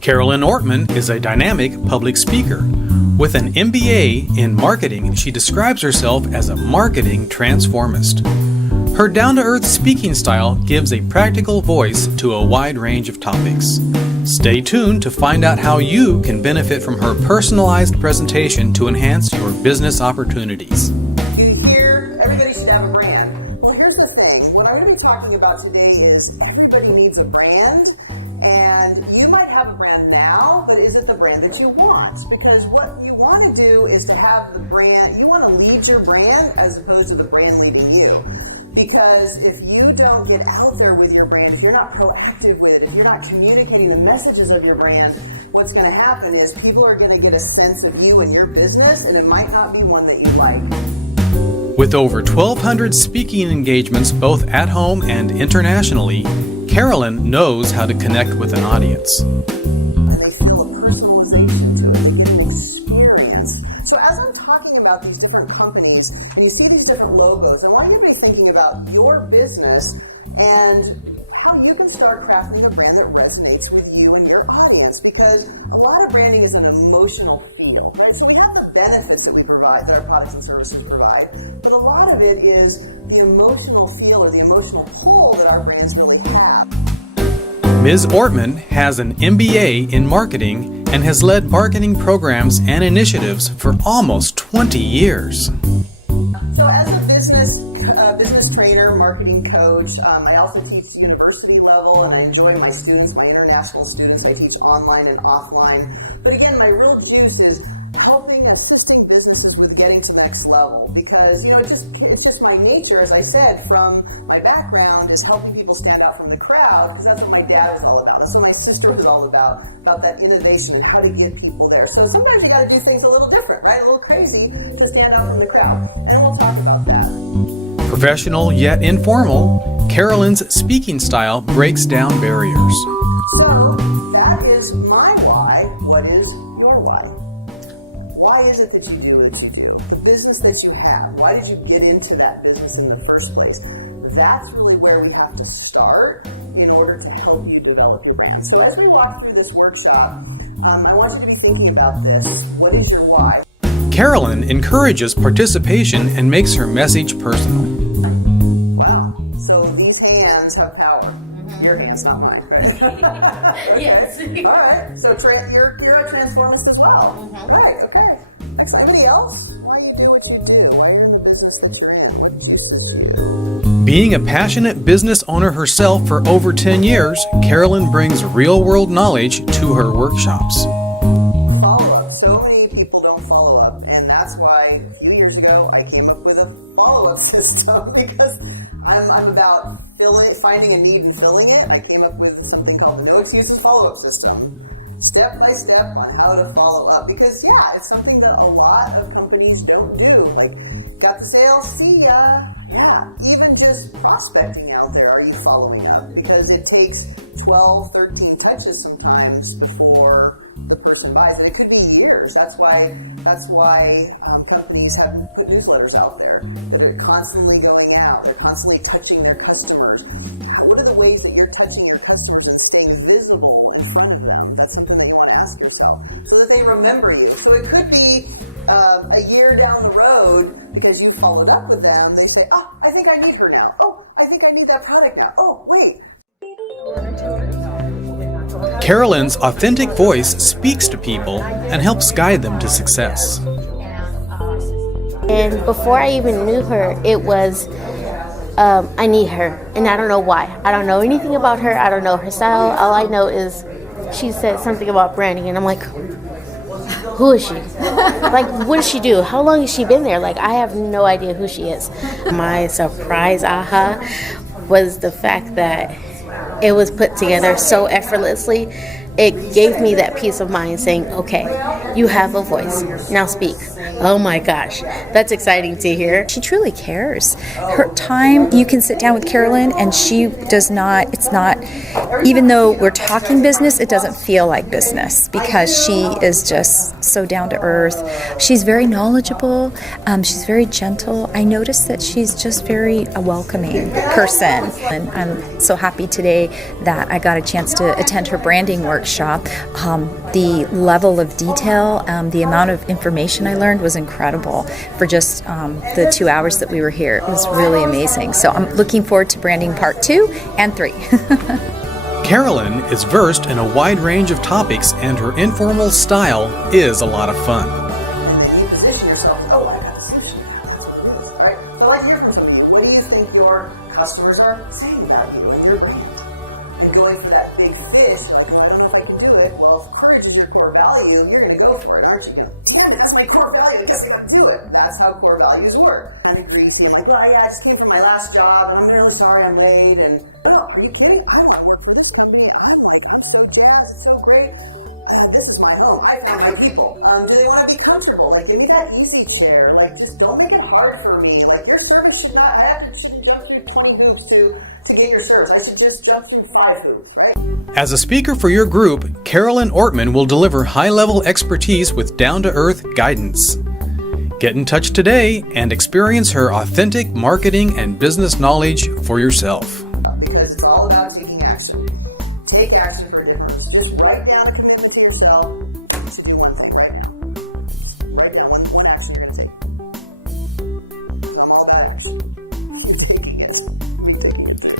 Carolyn Ortman is a dynamic public speaker. With an MBA in marketing, she describes herself as a marketing transformist. Her down-to-earth speaking style gives a practical voice to a wide range of topics. Stay tuned to find out how you can benefit from her personalized presentation to enhance your business opportunities. You hear everybody should have a brand. Well, here's the thing. What I'm going to be talking about today is everybody needs a brand. And you might have a brand now, but is it the brand that you want? Because what you want to do is to have the brand, you want to lead your brand as opposed to the brand leading you. Because if you don't get out there with your brand, if you're not proactive with it, if you're not communicating the messages of your brand, what's going to happen is people are going to get a sense of you and your business, and it might not be one that you like. With over 1,200 speaking engagements both at home and internationally, Carolyn knows how to connect with an audience. And they feel a personalization to it. They get an experience. So as I'm talking about these different companies and you see these different logos, I want you to be thinking about your business and how you can start crafting a brand that resonates with you and your audience, because a lot of branding is an emotional feel, right? So we have the benefits that we provide, that our products and services provide, but a lot of it is the emotional feel or the emotional pull that our brands really have. Ms. Ortman has an MBA in marketing and has led marketing programs and initiatives for almost 20 years. So as a business trainer, marketing coach, I also teach university level, and I enjoy my students, my international students. I teach online and offline. But again, my real juice is assisting businesses with getting to the next level, because it's just my nature, as I said, from my background, is helping people stand out from the crowd, because that's what my dad was all about. That's what my sister was all about that innovation and how to get people there. So sometimes you got to do things a little different, right? A little crazy to stand out from the crowd. And we'll talk about that. Professional yet informal, Carolyn's speaking style breaks down barriers. So that is my why. What is your why? Why is it that you do what you do? The business that you have, why did you get into that business in the first place? That's really where we have to start in order to help you develop your brand. So as we walk through this workshop, I want you to be thinking about this. What is your why? Carolyn encourages participation and makes her message personal. Wow. So these hands have power. Your hands, not mine, right? Okay. Yes. All right. So you're a transformist as well. Right. Okay. Excellent. Anybody else? Why you do what you do? Why you're in the business that you're in? What juices you? Being a passionate business owner herself for over 10 years, Carolyn brings real-world knowledge to her workshops. Follow-up. So many people don't follow up, and that's why a few years ago I came up with a follow-up system, because I'm about finding a need and filling it. I came up with something called the No Excuses Follow-Up System, step by step on how to follow up, because it's something that a lot of companies don't do. Like, got the sale, see ya. Yeah, even just prospecting out there, are you following up? Because it takes 12, 13 touches sometimes before the person buys, and it could be years. That's why companies have put newsletters out there that are constantly going out. They're constantly touching their customers. What are the ways that you're touching your customers and staying visible in front of them? That's something that you want to ask yourself, so that they remember you. So it could be a year down the road, because you followed up with them. They say, "Oh, I think I need her now. Oh, I think I need that product now. Oh, wait." Carolyn's authentic voice speaks to people and helps guide them to success. And before I even knew her, it was, I need her, and I don't know why. I don't know anything about her. I don't know her style. All I know is she said something about branding, and I'm like, who is she? Like, what does she do? How long has she been there? Like, I have no idea who she is. My surprise aha was the fact that it was put together so effortlessly. It gave me that peace of mind saying, okay, you have a voice, now speak. Oh my gosh, that's exciting to hear. She truly cares. Her time, you can sit down with Carolyn and she does not, it's not, even though we're talking business, it doesn't feel like business because she is just so down to earth. She's very knowledgeable. She's very gentle. I noticed that she's just very a welcoming person. And I'm so happy today that I got a chance to attend her branding workshop. The level of detail, the amount of information I learned was incredible for just the 2 hours that we were here. It was really amazing. So I'm looking forward to branding part 2 and 3. Carolyn is versed in a wide range of topics, and her informal style is a lot of fun. And then you position yourself as, oh, I've got the solution to that. That's what it is. All right. So I'd like to hear from some of you. What do you think your customers are saying about you and your brand? And going for that big fish, you're like, oh, I don't know if I can do it. Well, if courage is your core value, you're going to go for it, aren't you? You go, damn it, that's my core value. I guess I got to do it. That's how core values work. Kind of greasy. I'm like, well, yeah, I just came from my last job and I'm really sorry I'm late. And no, are you kidding? I want to work for this company. I'm so jazzed. It's so great. This is my home. I found my people. Do they want to be comfortable? Like, give me that easy chair. Like, just don't make it hard for me. Like, your service shouldn't jump through 20 hoops to get your service. I should just jump through 5 hoops, right? As a speaker for your group, Carolyn Ortman will deliver high-level expertise with down-to-earth guidance. Get in touch today and experience her authentic marketing and business knowledge for yourself. Because it's all about taking action. Take action for a difference. Just write down a commitment to yourself to do one thing right now. Just write down one action you're going to take. Because I'm all about action. You taking it. Me taking it too.